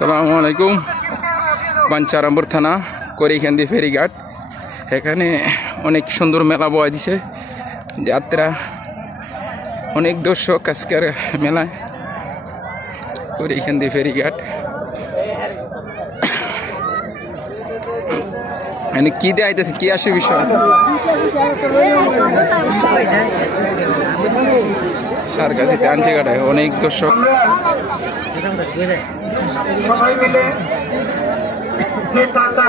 আসসালামু আলাইকুম। বাঞ্ছারামপুর থানা করিখান্দি ফেরিঘাট, এখানে অনেক সুন্দর মেলা বয়া দিছে। যাত্রা অনেক দর্শক আজকের মেলায় করিখান্দি ফেরিঘাট। এখানে কি দেয়া আইতেছে, কি আসে বিষয়? সার্কাস আনছে কাটায় অনেক দর্শক। সবাই মিলে যে টাকা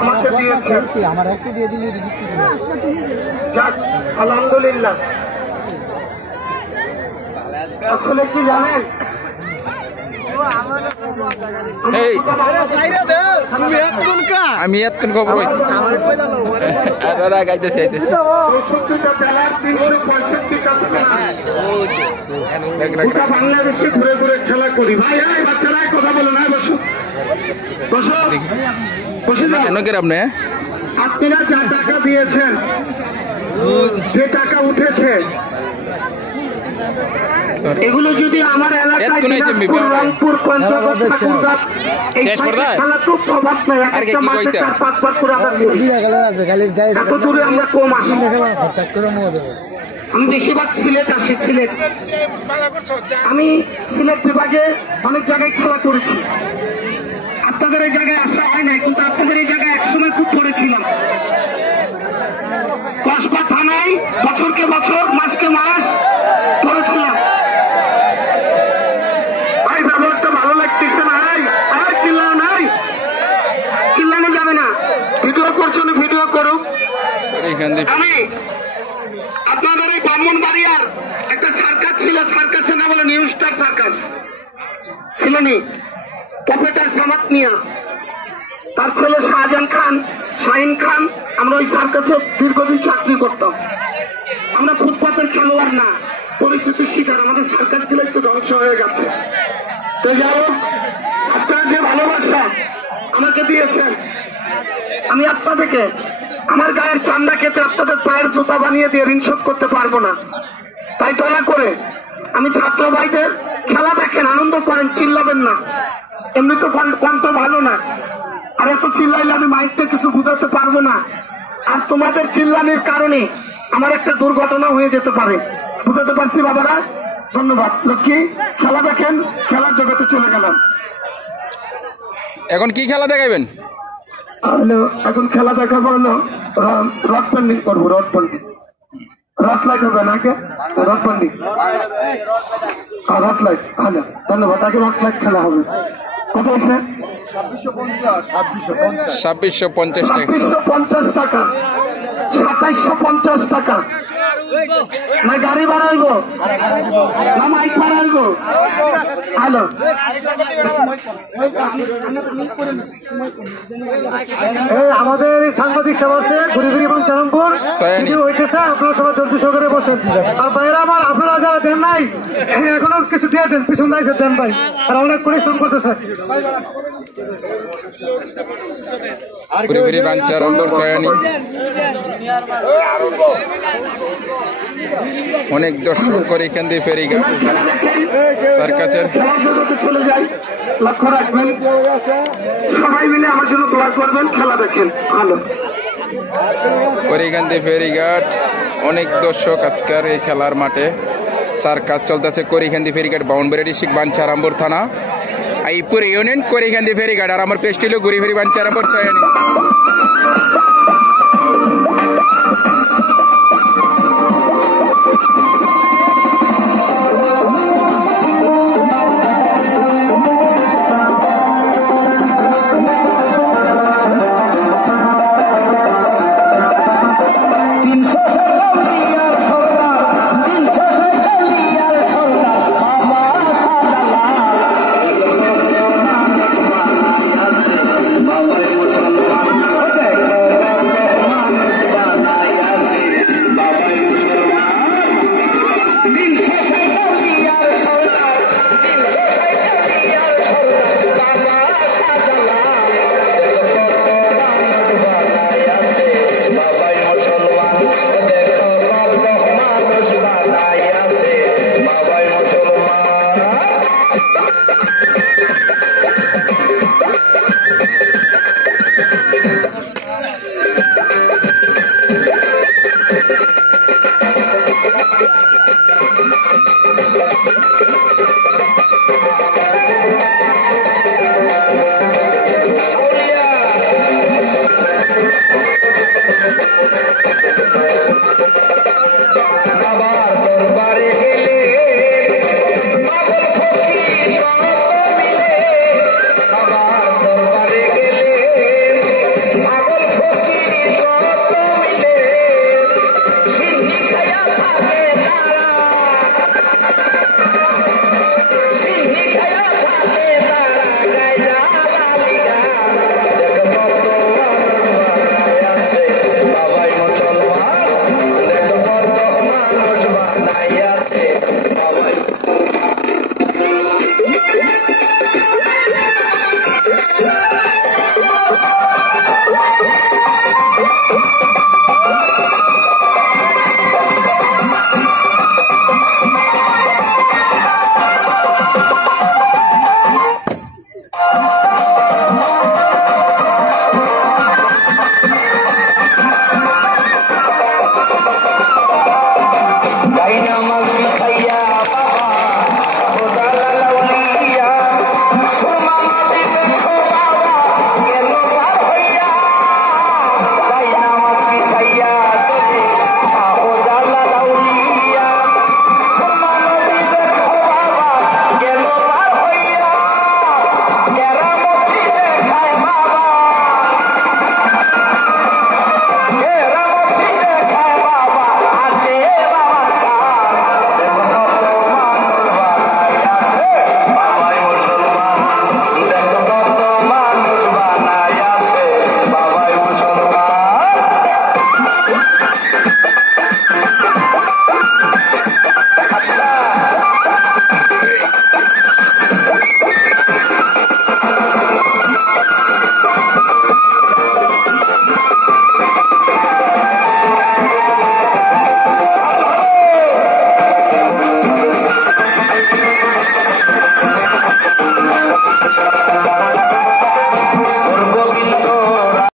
আমাকে দিয়েছে, যাক আলহামদুলিল্লাহ। আসলে কি জানেন, আমি এতক্ষণ খবর গাইতেছি আইতেছি। 64টা জেলার 365টা বাংলাদেশে ঘুরে ঘুরে খেলা করি। ভাই বাচ্চারা কথা বলো না, বসো বসো বসে যাও। আপনি আপনারা যা টাকা দিয়েছেন, যে টাকা উঠেছে, এগুলো যদি আমার এলাকায় দিনাজপুর, রংপুর, পঞ্চগড়, ঠাকুরগাঁও এই খেলা তো প্রভাব নাই। একটা মাসে 4-5 বার করে আমরা করি। এত দূরে আমরা কম আসি। আমি বেশিরভাগ সিলেট আসি। সিলেট, আমি সিলেট বিভাগে অনেক জায়গায় খেলা করেছি। আপনাদের এই জায়গায় আসা হয় নাই, কিন্তু আপনাদের এই জায়গায় একসময় খুব পড়েছিলাম। কসবা থানায় বছরকে বছর, মাসকে মাস করেছিলাম। ভাই ব্যবহারটা ভালো লাগতেছে না। আর চিল্লানো নাই, চিল্লানো যাবে না। ভিডিও করছো না, ভিডিও করুক। আমি আপনাদের এই ব্রাহ্মণবাড়িয়ার একটা সার্কাস ছিল, সার্কাসের নাম হলো নিউ স্টার সার্কাস, ছিল নি? প্রফেটার সামাত মিয়া, তার ছেলে শাহজাহান খান, শাহিন খান। আমরা ওই সার্কাসে দীর্ঘদিন চাকরি করতাম। আমরা ফুটপাতের খেলোয়াড় না, পরিস্থিতির শিকার। আমাদের সার্কাস গুলো একটু ধ্বংস হয়ে গেছে। তো যাই হোক, আপনারা যে ভালোবাসা আমাকে দিয়েছেন, আমি আপনাদেরকে আমার গায়ের চামড়া কেটে আপনাদের পায়ের জুতা বানিয়ে দিয়ে ঋণ শোধ করতে পারবো না। তাই দয়া করে আমি ছাত্র ভাইদের খেলা দেখেন, আনন্দ করেন, চিল্লাবেন না। এমনি তো কণ্ঠ ভালো না, আর এত চিল্লাইলে আমি মাইকতে কিছু বুঝাতে পারবো না। আর তোমাদের চিল্লানির কারণে আমার একটা দুর্ঘটনা হয়ে যেতে পারে। বুঝাতে পারছি বাবারা? ধন্যবাদ। লক্ষ্মী, খেলা দেখেন, খেলার জগতে চলে গেলাম। এখন কি খেলা দেখাবেন? এখন খেলা দেখাবো হলো রড পেন্ডিং করবো। রড পেন্ডিং, রড লাইট হবে নাকি? Rod pending, rod light. Hello, ধন্যবাদ। আগে রড লাইট খেলা হবে। কত আছে? 2650 টাকা। 2650 টাকা, 2750 টাকা। না গাড়ি বাড়াইবো, না মাইক বাড়াইবো? হ্যালো, আমাদের সাংবাদিক সভা আছে ঘুরি এবং চারণপুর হইতেছে। আপনারা সবাই জলদি সহকারে বসেন। আর ভাইয়েরা আমার, আপনারা যারা দেন নাই এখনো কিছু দিয়ে দেন, পিছন দাইছে দেন ভাই, আর অনেক পরিশ্রম করতেছে। অনেক দর্শক করে এখান দিয়ে ফেরিঘাট সার্কাসের চলে যাই। লক্ষ্য রাখবেন, সবাই মিলে আমার জন্য দোয়া করবেন। খেলা দেখেন। ভালো করিখান্দি ফেরিঘাট, অনেক দর্শক আজকের এই খেলার মাঠে। সার্কাস চলতেছে করিখান্দি ফেরিঘাট, বাউনবাড়ি ডিস্ট্রিক্ট, বাঞ্ছারামপুর থানা, আইপুর ইউনিয়ন, করিখান্দি ফেরিঘাট। আর আমার পেস্ট হলো ঘুরি ফেরি বাঞ্ছারামপুর চয়ানি।